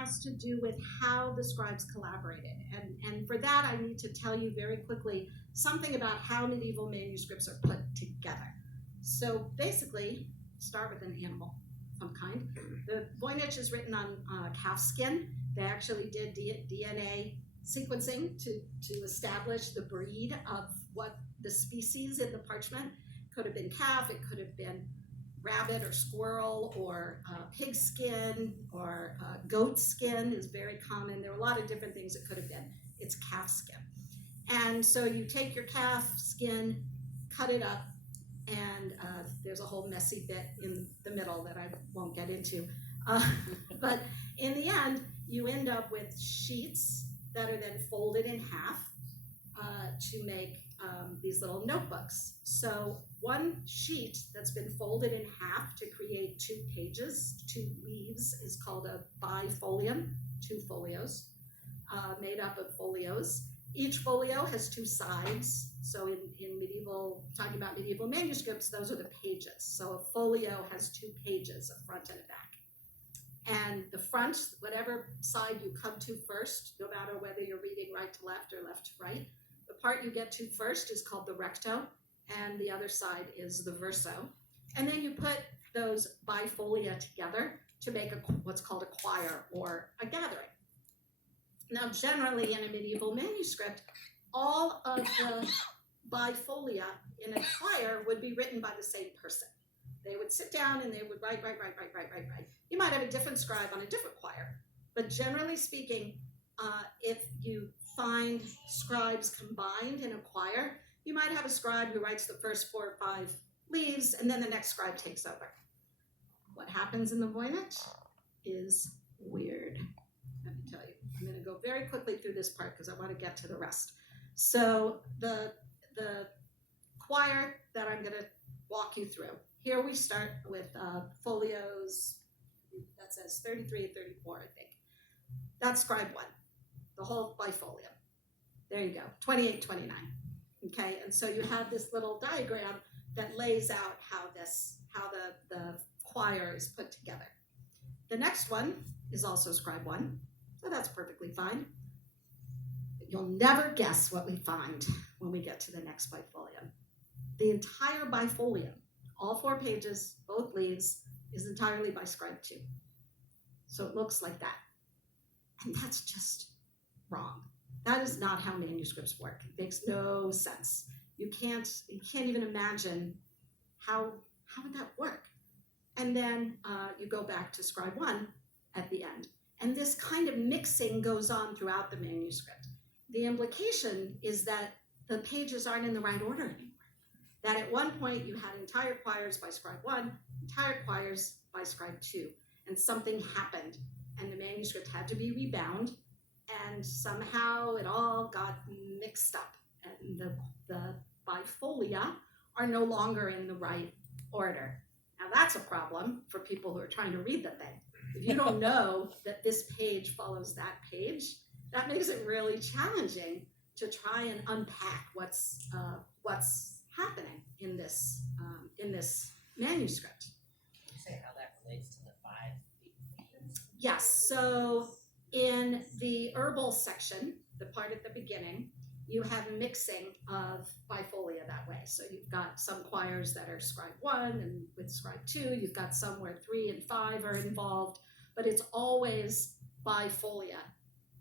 has to do with how the scribes collaborated. And for that, I need to tell you very quickly something about how medieval manuscripts are put together. So basically, start with an animal of some kind. The Voynich is written on calf skin. They actually did DNA sequencing to establish the breed of what the species in the parchment. Could have been calf, it could have been rabbit or squirrel or pig skin or goat skin is very common. There are a lot of different things it could have been. It's calf skin. And so you take your calf skin, cut it up, and there's a whole messy bit in the middle that I won't get into. But in the end, you end up with sheets that are then folded in half to make these little notebooks. So one sheet that's been folded in half to create 2 pages, 2 leaves, is called a bifolium, 2 folios, made up of folios. Each folio has 2 sides. So in medieval, talking about medieval manuscripts, those are the pages. So a folio has 2 pages, a front and a back. And the front, whatever side you come to first, no matter whether you're reading right to left or left to right, the part you get to first is called the recto, and the other side is the verso. And then you put those bifolia together to make what's called a quire or a gathering. Now, generally in a medieval manuscript, all of the bifolia in a quire would be written by the same person. They would sit down and they would write. You might have a different scribe on a different quire, but generally speaking, if you find scribes combined in a quire, you might have a scribe who writes the first 4 or 5 leaves, and then the next scribe takes over. What happens in the Voynich is weird. Let me tell you. I'm going to go very quickly through this part because I want to get to the rest. So the quire that I'm going to walk you through. Here we start with folios, that says 33 and 34, I think. That's scribe 1, the whole bifolium. There you go, 28, 29. Okay, and so you have this little diagram that lays out how the quire is put together. The next one is also scribe 1, so that's perfectly fine. But you'll never guess what we find when we get to the next bifolium. The entire bifolium, all 4 pages, both leaves, is entirely by scribe 2. So it looks like that. And that's just wrong. That is not how manuscripts work. It makes no sense. You can't even imagine how would that work. And then you go back to scribe 1 at the end. And this kind of mixing goes on throughout the manuscript. The implication is that the pages aren't in the right order anymore. That at one point you had entire quires by scribe 1, entire quires by scribe 2, and something happened, and the manuscript had to be rebound, and somehow it all got mixed up, and the bifolia are no longer in the right order. Now that's a problem for people who are trying to read the thing. If you don't know that this page follows that page, that makes it really challenging to try and unpack what's happening in this manuscript. Can you say how that relates to the 5 pages? Yes, so in the herbal section, the part at the beginning, you have a mixing of bifolia that way. So you've got some quires that are scribe 1 and with scribe 2, you've got some where 3 and 5 are involved, but it's always bifolia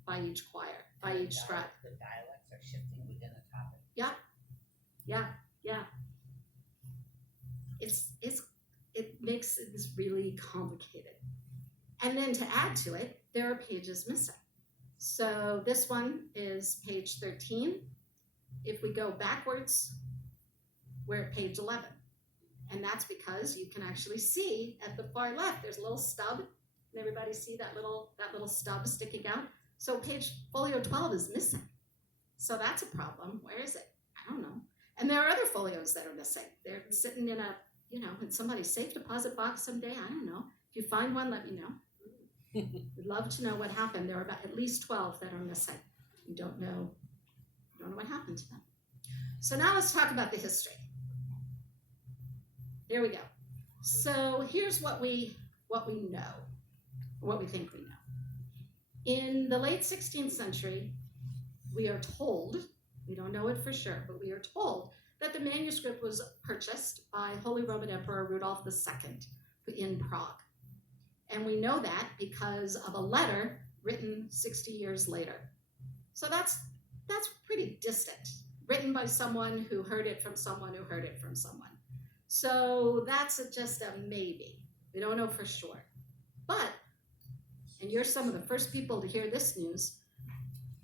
by each quire, by each scribe. The dialects are shifting within a topic. Yeah. It makes this really complicated. And then to add to it, there are pages missing. So this one is page 13. If we go backwards, we're at page 11. And that's because you can actually see at the far left, there's a little stub. Can everybody see that little stub sticking out? So folio 12 is missing. So that's a problem. Where is it? I don't know. And there are other folios that are missing. They're sitting in in somebody's safe deposit box someday. I don't know. If you find one, let me know. We'd love to know what happened. There are about at least 12 that are missing. We don't know what happened to them. So now let's talk about the history. There we go. So here's what we know, what we think we know. In the late 16th century, we are told, we don't know it for sure, but we are told that the manuscript was purchased by Holy Roman Emperor Rudolph II in Prague. And we know that because of a letter written 60 years later. So that's pretty distant, written by someone who heard it from someone who heard it from someone. So that's just a maybe. We don't know for sure. But, and you're some of the first people to hear this news,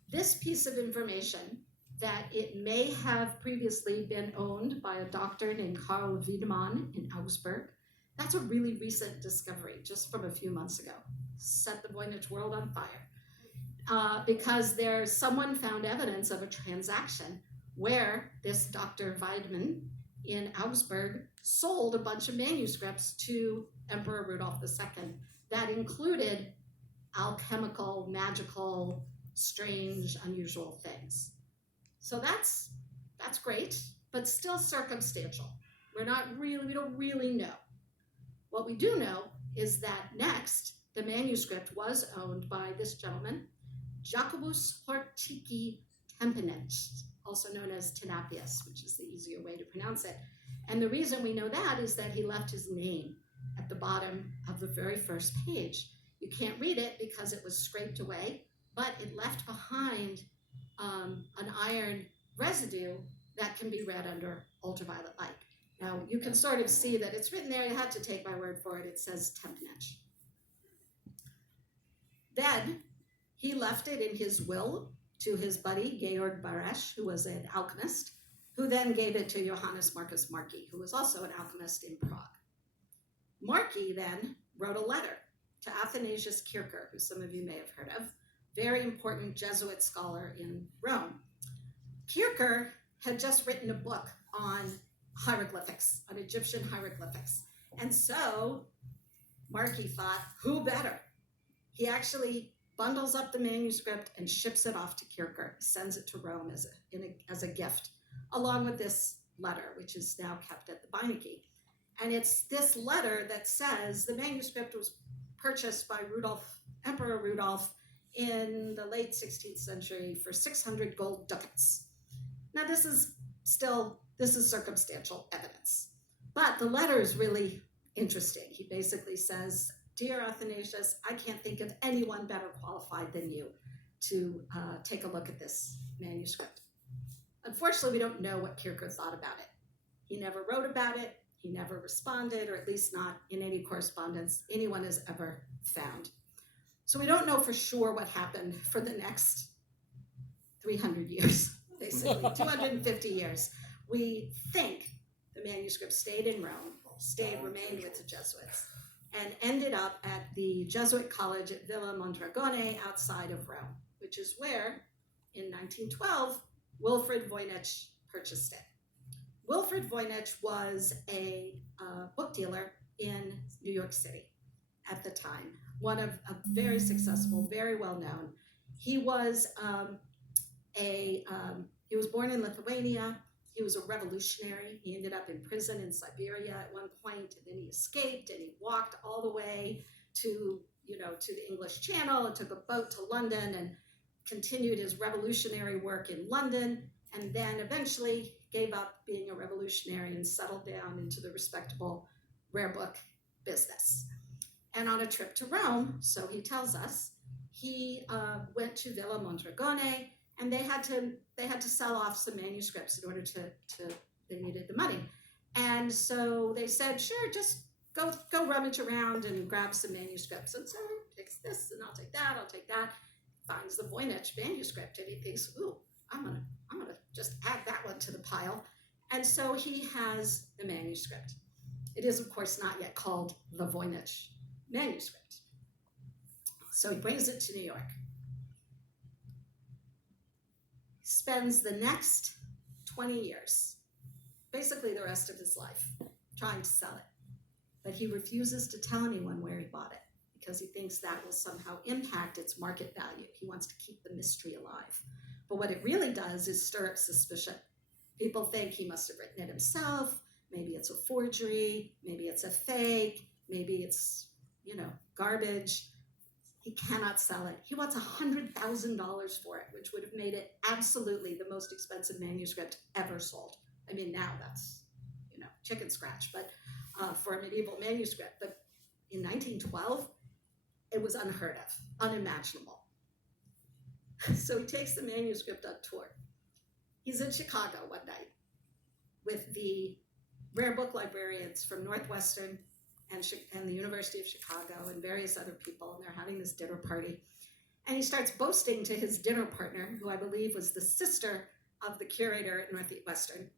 this piece of information that it may have previously been owned by a doctor named Karl Wiedemann in Augsburg, that's a really recent discovery just from a few months ago. Set the Voynich world on fire. Because someone found evidence of a transaction where this Dr. Wiedemann in Augsburg sold a bunch of manuscripts to Emperor Rudolph II that included alchemical, magical, strange, unusual things. So that's great, but still circumstantial. We don't really know. What we do know is that next, the manuscript was owned by this gentleman, Jacobus Hortiki Tempenich, also known as Tinapius, which is the easier way to pronounce it. And the reason we know that is that he left his name at the bottom of the very first page. You can't read it because it was scraped away, but it left behind an iron residue that can be read under ultraviolet light. Now, you can sort of see that it's written there. You have to take my word for it. It says Tempenich. Then he left it in his will to his buddy, Georg Baresch, who was an alchemist, who then gave it to Johannes Marcus Marci, who was also an alchemist in Prague. Marci then wrote a letter to Athanasius Kircher, who some of you may have heard of, very important Jesuit scholar in Rome. Kircher had just written a book on hieroglyphics, on Egyptian hieroglyphics. And so Marci thought, who better? He actually bundles up the manuscript and ships it off to Kircher, sends it to Rome as a gift, along with this letter, which is now kept at the Beinecke. And it's this letter that says the manuscript was purchased by Emperor Rudolph in the late 16th century for 600 gold ducats. Now this is circumstantial evidence, but the letter is really interesting. He basically says, "Dear Athanasius, I can't think of anyone better qualified than you to take a look at this manuscript." Unfortunately, we don't know what Kircher thought about it. He never wrote about it. He never responded, or at least not in any correspondence anyone has ever found. So we don't know for sure what happened for the next 300 years, basically, 250 years. We think the manuscript stayed in Rome, remained with the Jesuits, and ended up at the Jesuit college at Villa Mondragone outside of Rome, which is where, in 1912, Wilfrid Voynich purchased it. Wilfrid Voynich was a book dealer in New York City at the time, one of a very successful, very well known. He was he was born in Lithuania. He was a revolutionary. He ended up in prison in Siberia at one point, and then he escaped and he walked all the way to the English Channel and took a boat to London and continued his revolutionary work in London, and then eventually gave up being a revolutionary and settled down into the respectable rare book business. And on a trip to Rome, so he tells us, he went to Villa Mondragone, and they had to sell off some manuscripts in order to they needed the money. And so they said, sure, just go rummage around and grab some manuscripts. And so he takes this, and I'll take that. Finds the Voynich manuscript, and he thinks, ooh, I'm gonna just add that one to the pile. And so he has the manuscript. It is, of course, not yet called the Voynich manuscript. So he brings it to New York. Spends the next 20 years, basically the rest of his life, trying to sell it. But he refuses to tell anyone where he bought it because he thinks that will somehow impact its market value. He wants to keep the mystery alive. But what it really does is stir up suspicion. People think he must have written it himself. Maybe it's a forgery. Maybe it's a fake. Maybe it's, garbage. He cannot sell it. He wants $100,000 for it, which would have made it absolutely the most expensive manuscript ever sold. I mean, now that's, chicken scratch, but for a medieval manuscript. But in 1912, it was unheard of, unimaginable. So he takes the manuscript on tour. He's in Chicago one night with the rare book librarians from Northwestern and the University of Chicago and various other people, and they're having this dinner party. And he starts boasting to his dinner partner, who I believe was the sister of the curator at Northwestern.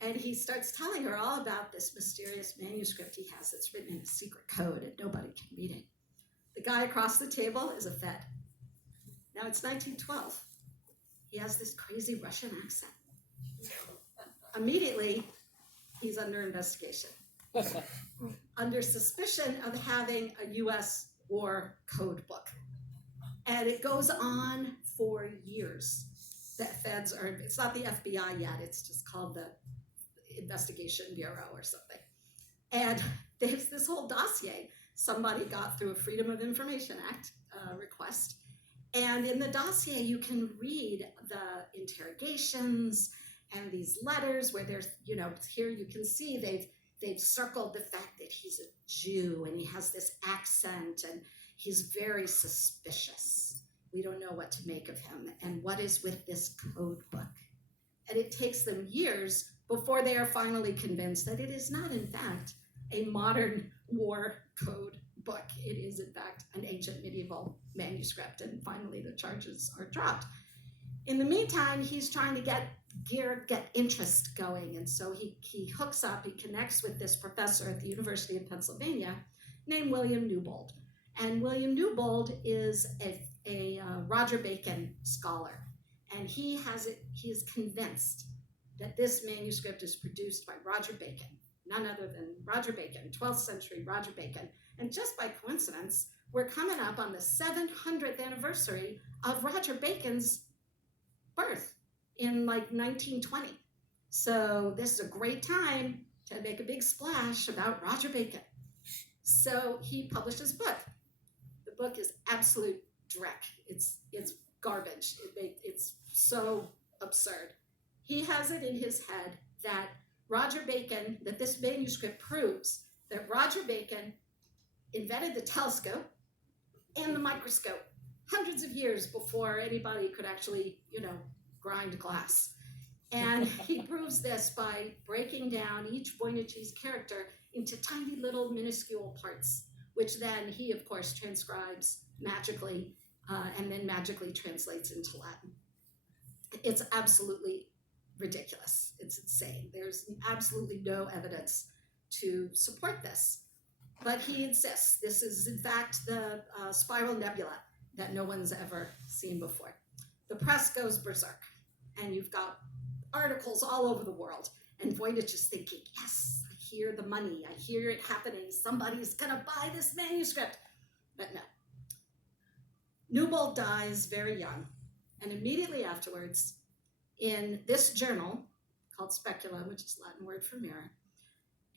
And he starts telling her all about this mysterious manuscript he has that's written in a secret code and nobody can read it. The guy across the table is a Fed. Now it's 1912. He has this crazy Russian accent. Immediately, he's under investigation, under suspicion of having a US war code book. And it goes on for years. The feds it's not the FBI yet, it's just called the Investigation Bureau or something. And there's this whole dossier somebody got through a Freedom of Information Act request. And in the dossier, you can read the interrogations and these letters where there's, here you can see they've circled the fact that he's a Jew and he has this accent and he's very suspicious. We don't know what to make of him. And what is with this code book? And it takes them years before they are finally convinced that it is not, in fact, a modern war code book. It is, in fact, an ancient medieval manuscript. And finally, the charges are dropped. In the meantime, he's trying to get interest going. And so he hooks up, he connects with this professor at the University of Pennsylvania named William Newbold. And William Newbold is a Roger Bacon scholar. And he is convinced that this manuscript is produced by Roger Bacon, none other than Roger Bacon, 12th century Roger Bacon. And just by coincidence, we're coming up on the 700th anniversary of Roger Bacon's birth in 1920. So this is a great time to make a big splash about Roger Bacon. So he published his book. The book is absolute dreck. It's garbage. It's so absurd. He has it in his head that that this manuscript proves that Roger Bacon invented the telescope and the microscope hundreds of years before anybody could actually, grind glass. And he proves this by breaking down each Voynich's character into tiny little minuscule parts, which then he, of course, transcribes magically and then magically translates into Latin. It's absolutely ridiculous. It's insane. There's absolutely no evidence to support this. But he insists this is, in fact, the spiral nebula that no one's ever seen before. The press goes berserk, and you've got articles all over the world, and Voynich is thinking, yes, I hear the money, I hear it happening, somebody's gonna buy this manuscript. But no. Newbold dies very young, and immediately afterwards, in this journal called Speculum, which is Latin word for mirror,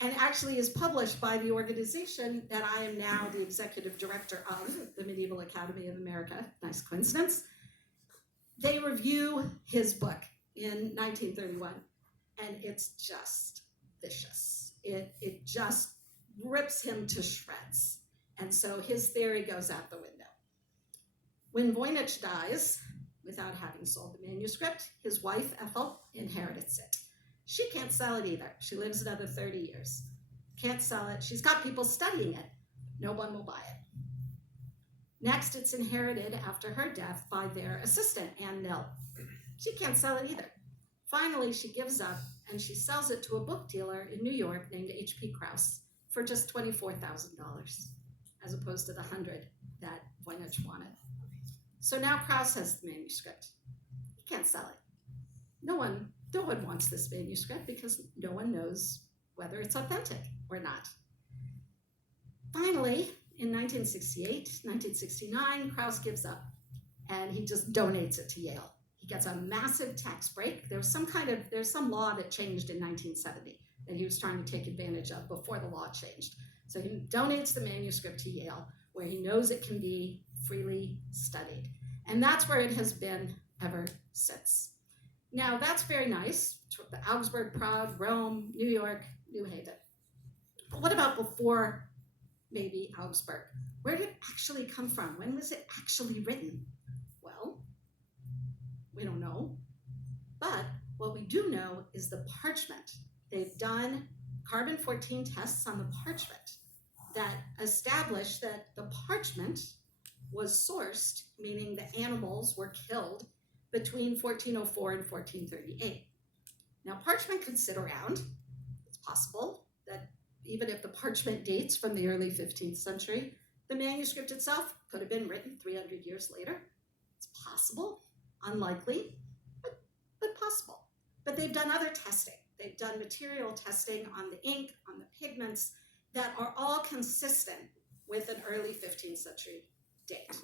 and actually is published by the organization that I am now the executive director of, the Medieval Academy of America, nice coincidence. They review his book in 1931, and it's just vicious. It just rips him to shreds. And so his theory goes out the window. When Voynich dies, without having sold the manuscript, his wife, Ethel, inherits it. She can't sell it either. She lives another 30 years. Can't sell it. She's got people studying it. No one will buy it. Next, it's inherited after her death by their assistant, Anne Mill. She can't sell it either. Finally, she gives up and she sells it to a book dealer in New York named H.P. Krauss for just $24,000, as opposed to the $100,000 that Voynich wanted. So now Krauss has the manuscript. He can't sell it. No one wants this manuscript because no one knows whether it's authentic or not. Finally, in 1968, 1969, Krauss gives up and he just donates it to Yale. He gets a massive tax break. There's some law that changed in 1970 that he was trying to take advantage of before the law changed. So he donates the manuscript to Yale, where he knows it can be freely studied. And that's where it has been ever since. Now, that's very nice. The Augsburg, Prague, Rome, New York, New Haven. But what about before maybe Augsburg? Where did it actually come from? When was it actually written? Well, we don't know. But what we do know is the parchment. They've done carbon-14 tests on the parchment that establish that the parchment was sourced, meaning the animals were killed between 1404 and 1438. Now, parchment could sit around. It's possible that even if the parchment dates from the early 15th century, the manuscript itself could have been written 300 years later. It's possible, unlikely, but possible. But they've done other testing. They've done material testing on the ink, on the pigments, that are all consistent with an early 15th century date.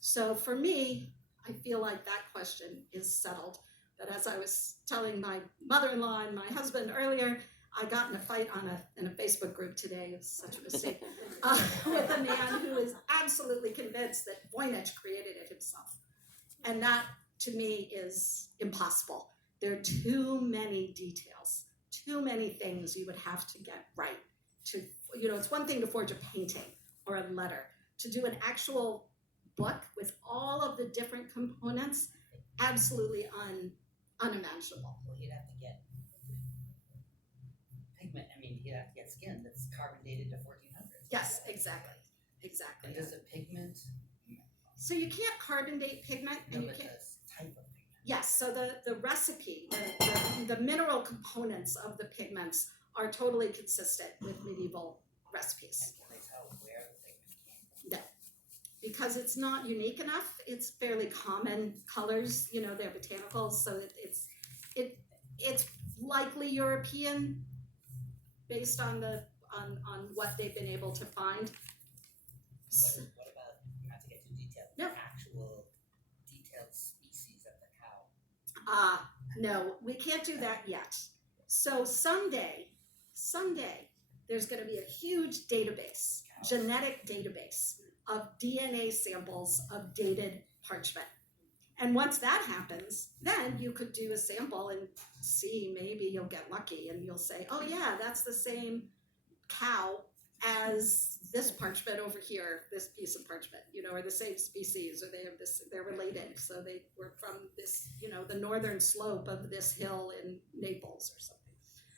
So for me, I feel like that question is settled. But as I was telling my mother-in-law and my husband earlier, I got in a fight in a Facebook group today. It was such a mistake, with a man who is absolutely convinced that Voynich created it himself. And that, to me, is impossible. There are too many details, too many things you would have to get right. It's one thing to forge a painting or a letter. To do an actual book with all of the different components, absolutely unimaginable. Well, you'd have to get pigment, you'd have to get skin that's carbon dated to 1400s. Yes, exactly. And does a pigment? So you can't carbon date pigment, and you but can't. the type of pigment. Yes, so the recipe, the mineral components of the pigments are totally consistent with medieval recipes. And can they tell where the pigment came from? No, because it's not unique enough. It's fairly common colors. They're botanicals, so it's likely European, based on on what they've been able to find. What about, you have to get too detailed, No. the actual detailed species of the cow? No, we can't do that yet. So someday, there's going to be a huge database, genetic database of DNA samples of dated parchment. And once that happens, then you could do a sample and see, maybe you'll get lucky and you'll say, oh yeah, that's the same cow as this parchment over here, this piece of parchment, or the same species, or they're related. So they were from this, the northern slope of this hill in Naples or something.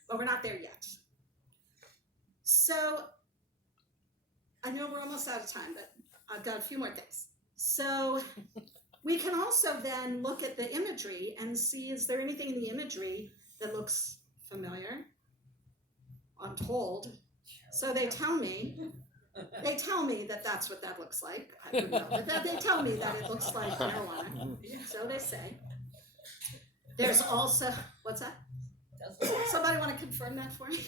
But we're not there yet. So I know we're almost out of time, but I've got a few more things. So we can also then look at the imagery and see, is there anything in the imagery that looks familiar? I'm told. So they tell me that that's what that looks like. I don't know, but they tell me that it looks like marijuana. So they say. There's also, what's that? Somebody want to confirm that for me?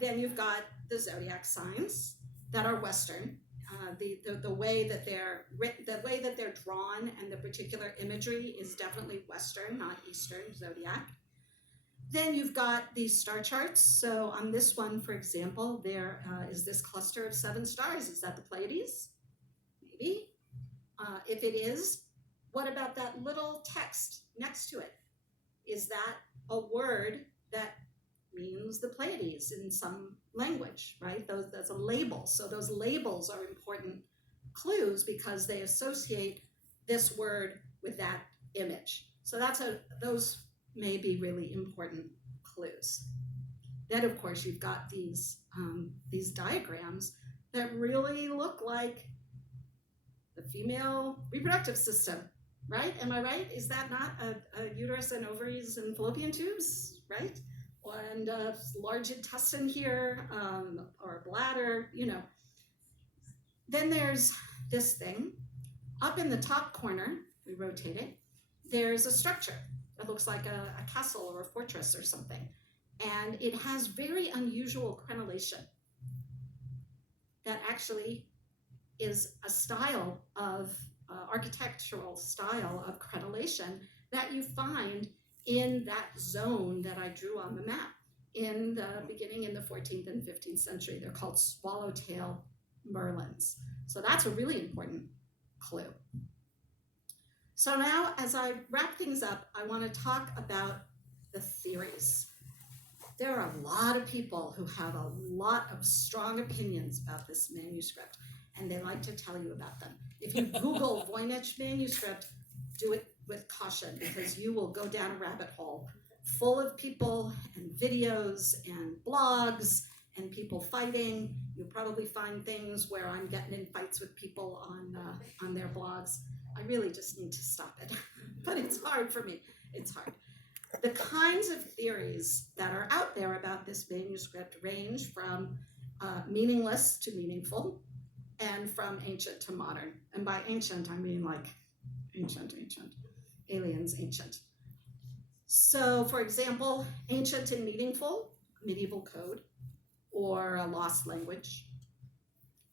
Then you've got the zodiac signs that are Western. The way that they're written, the way that they're drawn, and the particular imagery is definitely Western, not Eastern zodiac. Then you've got these star charts. So on this one, for example, there is this cluster of 7 stars. Is that the Pleiades? Maybe. If it is, what about that little text next to it? Is that a word that means the Pleiades in some language, right? That's a label. So those labels are important clues because they associate this word with that image. So those may be really important clues. Then, of course, you've got these diagrams that really look like the female reproductive system, right? Am I right? Is that not a uterus and ovaries and fallopian tubes, right? And a large intestine here, or a bladder, Then there's this thing. Up in the top corner, we rotate it, there's a structure. It looks like a castle or a fortress or something. And it has very unusual crenellation that actually is a style of architectural style of crenellation that you find in that zone that I drew on the map in the beginning in the 14th and 15th century. They're called swallowtail Merlins. So that's a really important clue. So now, as I wrap things up, I want to talk about the theories. There are a lot of people who have a lot of strong opinions about this manuscript, and they like to tell you about them. If you Google Voynich manuscript, do it with caution, because you will go down a rabbit hole full of people and videos and blogs and people fighting. You'll probably find things where I'm getting in fights with people on their blogs. I really just need to stop it, but it's hard for me. It's hard. The kinds of theories that are out there about this manuscript range from meaningless to meaningful, and from ancient to modern. And by ancient, I mean like ancient, aliens ancient. So, for example, ancient and meaningful, medieval code, or a lost language.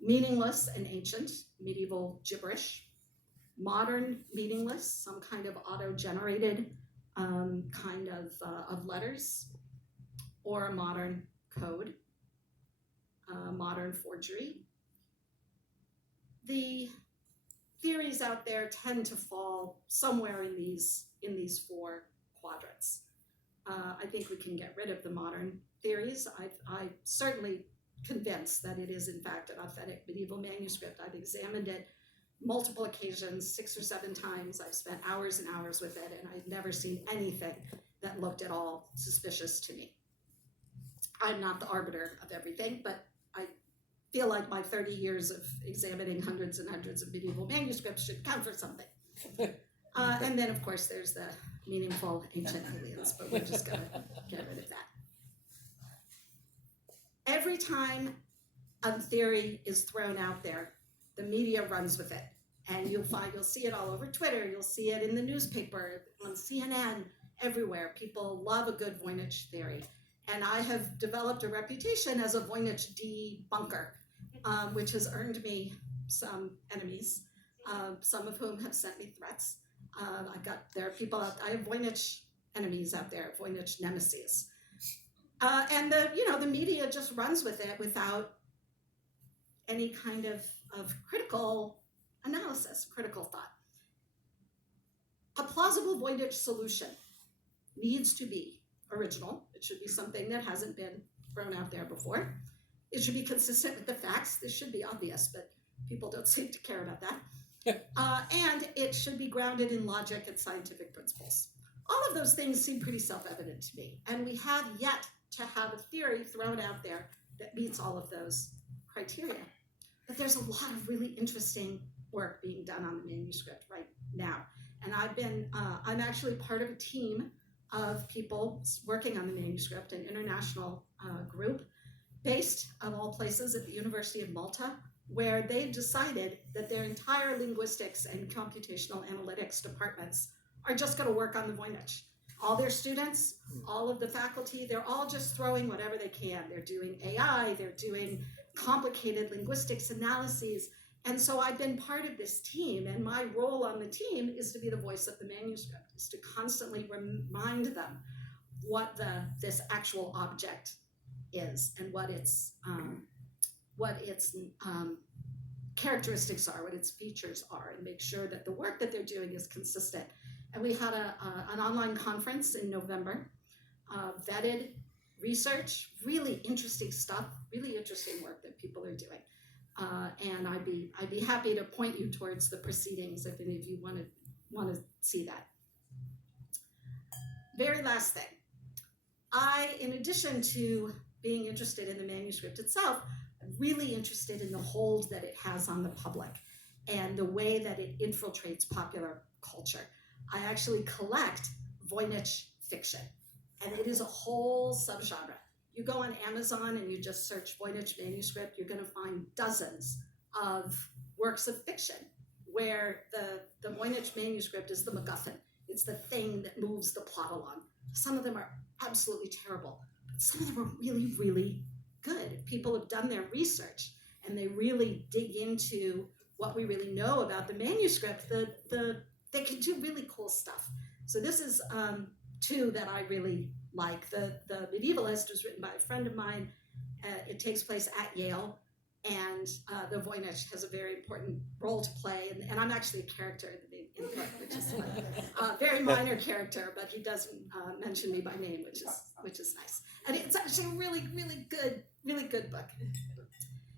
Meaningless and ancient, medieval gibberish. Modern, meaningless, some kind of auto-generated kind of letters, or a modern code, modern forgery. The theories out there tend to fall somewhere in these four quadrants. I think we can get rid of the modern theories. I'm certainly convinced that it is in fact an authentic medieval manuscript. I've examined it multiple occasions, 6 or 7 times. I've spent hours and hours with it, and I've never seen anything that looked at all suspicious to me. I'm not the arbiter of everything, but I feel like my 30 years of examining hundreds and hundreds of medieval manuscripts should count for something. And then, of course, there's the meaningful ancient aliens, but we're just going to get rid of that. Every time a theory is thrown out there, the media runs with it. And you'll see it all over Twitter, you'll see it in the newspaper, on CNN, everywhere. People love a good Voynich theory. And I have developed a reputation as a Voynich debunker, which has earned me some enemies, some of whom have sent me threats. There are people out, I have Voynich enemies out there, Voynich nemesis. And the media just runs with it without any kind of critical analysis, critical thought. A plausible Voynich solution needs to be original. It should be something that hasn't been thrown out there before. It should be consistent with the facts. This should be obvious, but people don't seem to care about that. And it should be grounded in logic and scientific principles. All of those things seem pretty self-evident to me, and we have yet to have a theory thrown out there that meets all of those criteria. But there's a lot of really interesting work being done on the manuscript right now. And I'm actually part of a team of people working on the manuscript, an international group based, of all places, at the University of Malta, where they've decided that their entire linguistics and computational analytics departments are just going to work on the Voynich. All their students, all of the faculty, they're all just throwing whatever they can. They're doing AI, they're doing complicated linguistics analyses. And so I've been part of this team, and my role on the team is to be the voice of the manuscript, is to constantly remind them what this actual object is and what its characteristics are, what its features are, and make sure that the work that they're doing is consistent. And we had an online conference in November, vetted research, really interesting stuff, really interesting work that people are doing. And I'd be happy to point you towards the proceedings if any of you want to see that. Very last thing. In addition to being interested in the manuscript itself, I'm really interested in the hold that it has on the public and the way that it infiltrates popular culture. I actually collect Voynich fiction, and it is a whole subgenre. You go on Amazon and you just search Voynich manuscript, you're going to find dozens of works of fiction where the Voynich manuscript is the MacGuffin. It's the thing that moves the plot along. Some of them are absolutely terrible, but some of them are really, really good. People have done their research and they really dig into what we really know about the manuscript. They can do really cool stuff. So this is two that I really like. The Medievalist was written by a friend of mine. It takes place at Yale. And the Voynich has a very important role to play, and I'm actually a character in the book, which is a very minor character, but he doesn't mention me by name, which is nice. And it's actually a really, really good book.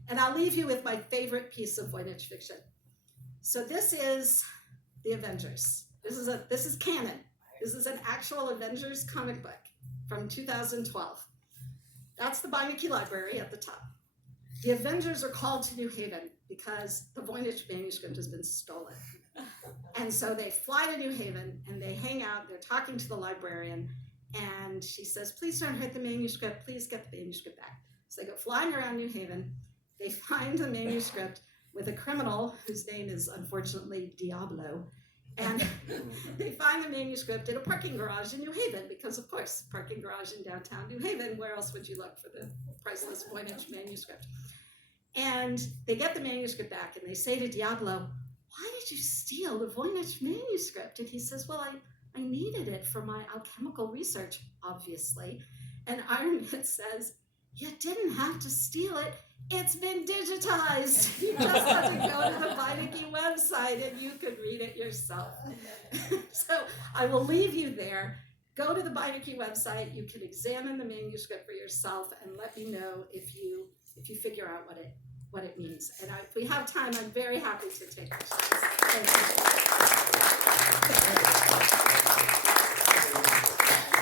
And I'll leave you with my favorite piece of Voynich fiction. So this is the Avengers. This is canon. This is an actual Avengers comic book from 2012. That's the Beinecke Library at the top. The Avengers are called to New Haven because the Voynich manuscript has been stolen. And so they fly to New Haven and they hang out, they're talking to the librarian, and she says, please don't hurt the manuscript, please get the manuscript back. So they go flying around New Haven, they find the manuscript with a criminal whose name is unfortunately Diablo, and they find the manuscript in a parking garage in New Haven, because of course, parking garage in downtown New Haven, where else would you look for the priceless Voynich manuscript? And they get the manuscript back and they say to Diablo, why did you steal the Voynich manuscript? And he says, well, I needed it for my alchemical research, obviously. And Iron Man says, you didn't have to steal it. It's been digitized. You just had to go to the Beinecke website and you could read it yourself. So I will leave you there. Go to the Beinecke website. You can examine the manuscript for yourself and let me know if you figure out what it means. And if we have time, I'm very happy to take questions. Thank you.